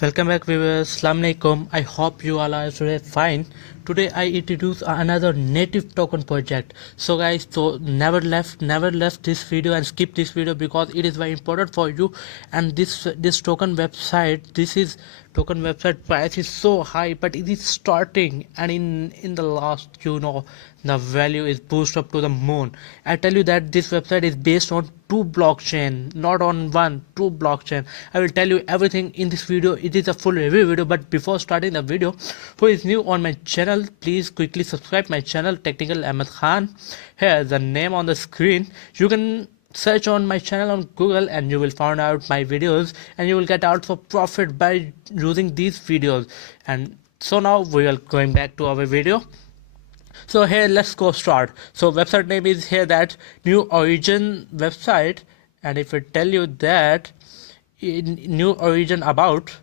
Welcome back viewers, Assalamu alaikum. I hope you all are today fine. Today I introduce another native token project. So guys, so never left this video and skip this video because it is very important for you. And this token website, this is token website price is so high, but it is starting, and in the last, the value is boosted up to the moon. I tell you that this website is based on two blockchain, not on one, two blockchain. I will tell you everything in this video. It is a full review video, but before starting the video, who is new on my channel, please quickly subscribe my channel, Technical Ahmed Khan. Here the name on the screen. You can search on my channel on Google and you will find out my videos, and you will get out for profit by using these videos. And so now we are going back to our video. So here let's go start. So website name is here that New Origin website, and if I tell you that in New Origin about,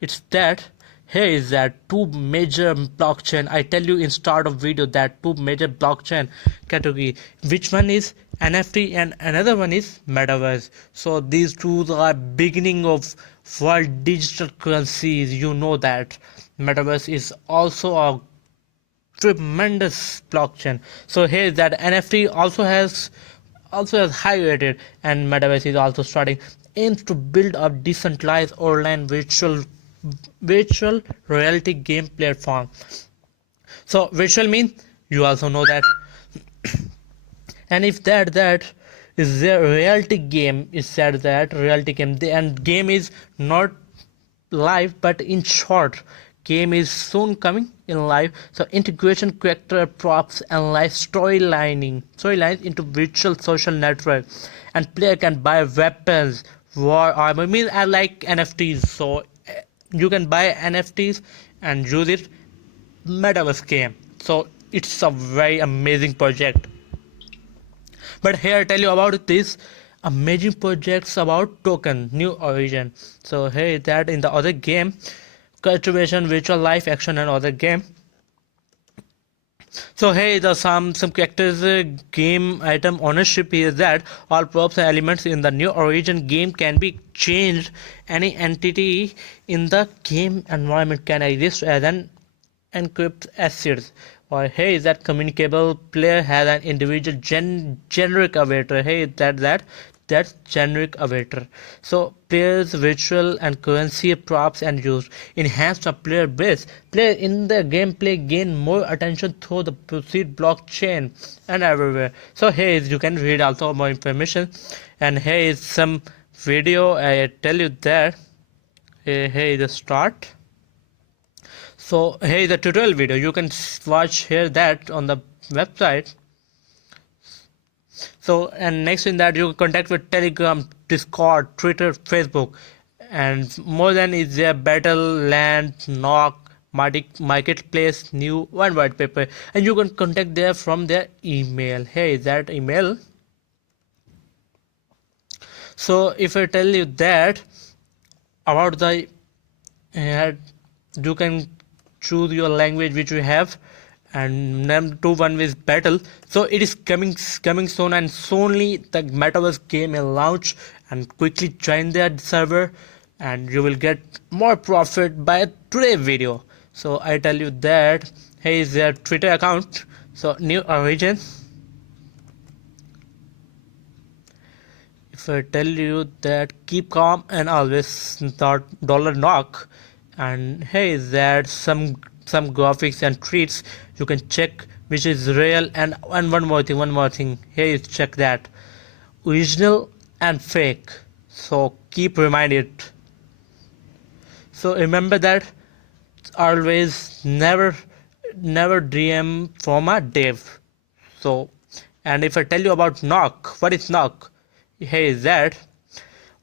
it's that here is that two major blockchain. I tell you in start of video that two major blockchain category, which one is NFT and another one is metaverse. So these two are beginning of world digital currencies. You know that metaverse is also a tremendous blockchain. So here is that NFT also has high rated, and metaverse is also starting, aims to build a decentralized online virtual reality game platform. So virtual means you also know that. And if that is their reality game, is said that reality game, and game is not live but in short, game is soon coming in live. So integration character props and live storylines into virtual social network, and player can buy weapons, war armor. Means I like NFTs, so you can buy NFTs and use it metaverse game. So it's a very amazing project. But here I tell you about this amazing projects about token New Origin. So here that in the other game, cultivation, virtual life action and other game. So here the some characters game item ownership is that all props and elements in the New Origin game can be changed. Any entity in the game environment can exist as an encrypted assets. Or here is that communicable player has an individual generic avatar. Hey, that's generic avatar. So players virtual and currency props and use enhance the player base. Player in the gameplay gain more attention through the proceed blockchain and everywhere. So here is you can read also more information, and here is some video. I tell you that here is the start. So here is a tutorial video. You can watch here that on the website. So and next in that you can contact with Telegram, Discord, Twitter, Facebook, and more than is there Battle, Land, Knock, Marketplace, New one white paper, and you can contact there from their email. Here is that email. So if I tell you that about the you can choose your language which you have, and name to one is battle. So it is coming soon, and soonly the metaverse game will launch, and quickly join their server and you will get more profit by today's video. So I tell you that here is their Twitter account. So New Origin. If I tell you that keep calm and always dollar knock, and here is that some graphics and treats you can check which is real, and one more thing here is check that original and fake. So keep reminded. So remember that always never DM from a dev. So and if I tell you about knock, what is knock? Here is that.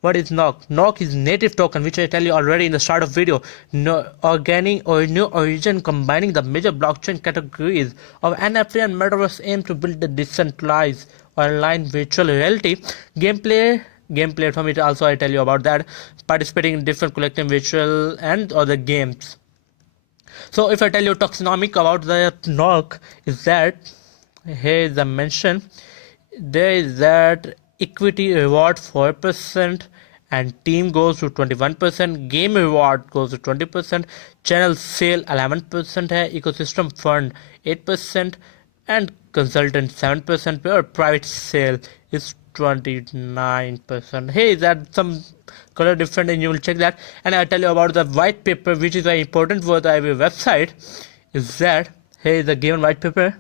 What is knock? Knock is native token, which I tell you already in the start of video. No, organic or New Origin combining the major blockchain categories of NFT and metaverse aim to build a decentralized online virtual reality gameplay platform. It also I tell you about that, participating in different collective virtual and other games. So if I tell you taxonomic about the knock is that here is the mention. There is that equity reward 4% and team goes to 21%, game reward goes to 20%, channel sale 11% है, ecosystem fund 8%, and consultant 7%, or private sale is 29%. Hey, that some color different, and you will check that. And I'll tell you about the white paper, which is very important for the IB website. Is that hey, the game white paper,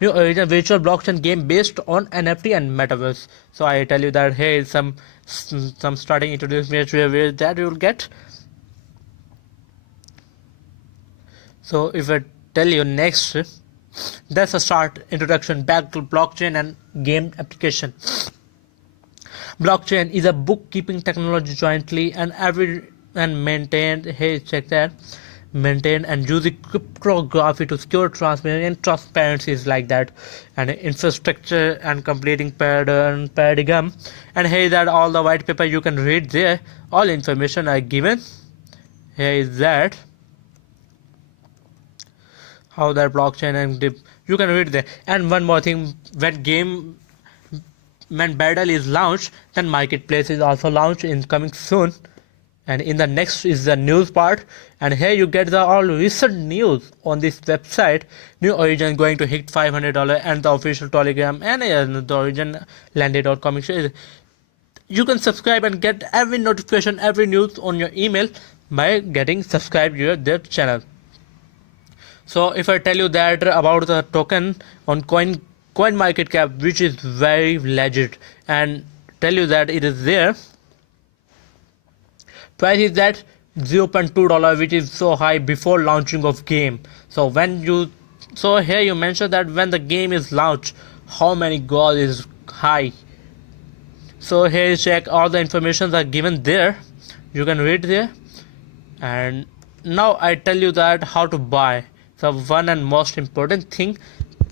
new original virtual blockchain game based on NFT and metaverse. So I tell you that hey, some starting introduce me where that you will get. So if I tell you next, that's a start introduction back to blockchain and game application. Blockchain is a bookkeeping technology jointly and maintained. Hey, check that. Maintained and using cryptography to secure transparency and transparency is like that, and infrastructure and completing paradigm. And here that all the white paper you can read there. All information are given. Here is that how that blockchain and you can read there. And one more thing, when Battle is launched, then Marketplace is also launched in coming soon. And in the next is the news part, and here you get the all recent news on this website. New Origin going to hit $500, and the official Telegram and the Origin landed.com. You can subscribe and get every notification, every news on your email by getting subscribed to their channel. So if I tell you that about the token on CoinMarketCap, which is very legit, and tell you that it is there. Price is that $0.2, which is so high before launching of game. So here you mentioned that when the game is launched, how many gold is high. So here you check, all the informations are given there. You can read there. And now I tell you that how to buy. So one and most important thing,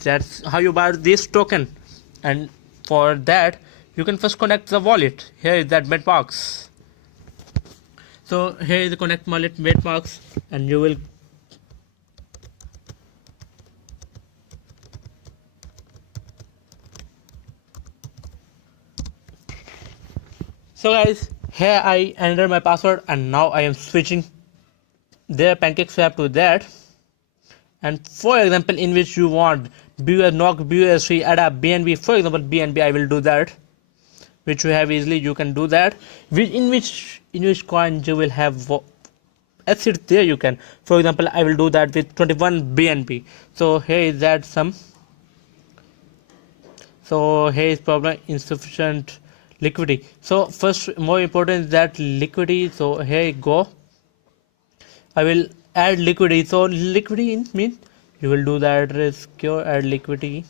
that's how you buy this token. And for that, you can first connect the wallet. Here is that MetaMask. So here is the connect wallet MetaMask, and you will so guys, here I enter my password, and now I am switching their PancakeSwap to that. And for example, in which you want NOC, BUSD, ADA, BNB, for example BNB, I will do that, which you have easily. You can do that. In which coin you will have assets there. You can, for example, I will do that with 21 BNB. So here is that some. So here is problem insufficient liquidity. So first, more important is that liquidity. So here you go. I will add liquidity. So liquidity means you will do that secure add liquidity.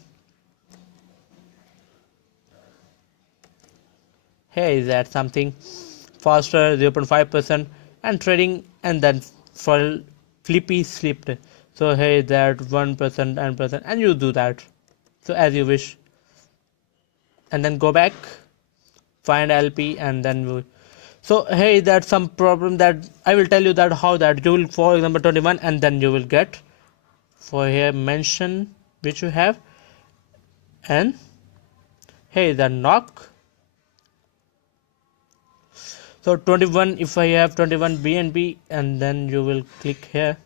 Here is that something faster 0.5% and trading, and then for flippy slipped. So here is that 1% and percent, and you do that so as you wish, and then go back, find LP, and then so here is that some problem that I will tell you that how that you will, for example 21, and then you will get for here mention which you have, and here is the NOC. So 21, if I have 21 BNB, and then you will click here.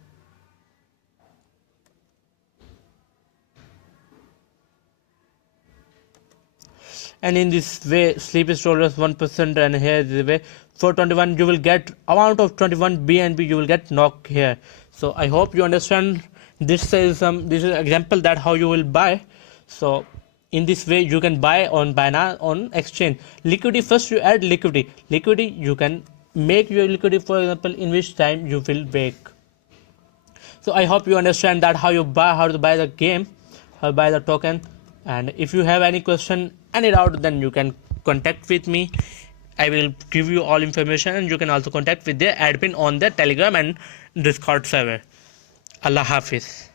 And in this way, sleep is told us 1%, and here is the way for 21 you will get amount of 21 BNB, you will get NOC here. So I hope you understand. This is example that how you will buy. So in this way you can buy on Binance on exchange. Liquidity, first you add liquidity you can make your liquidity, for example, in which time you will break. So I hope you understand that how to buy the game, how to buy the token. And if you have any question, any doubt, then you can contact with me. I will give you all information, and you can also contact with the admin on the Telegram and Discord server. Allah Hafiz.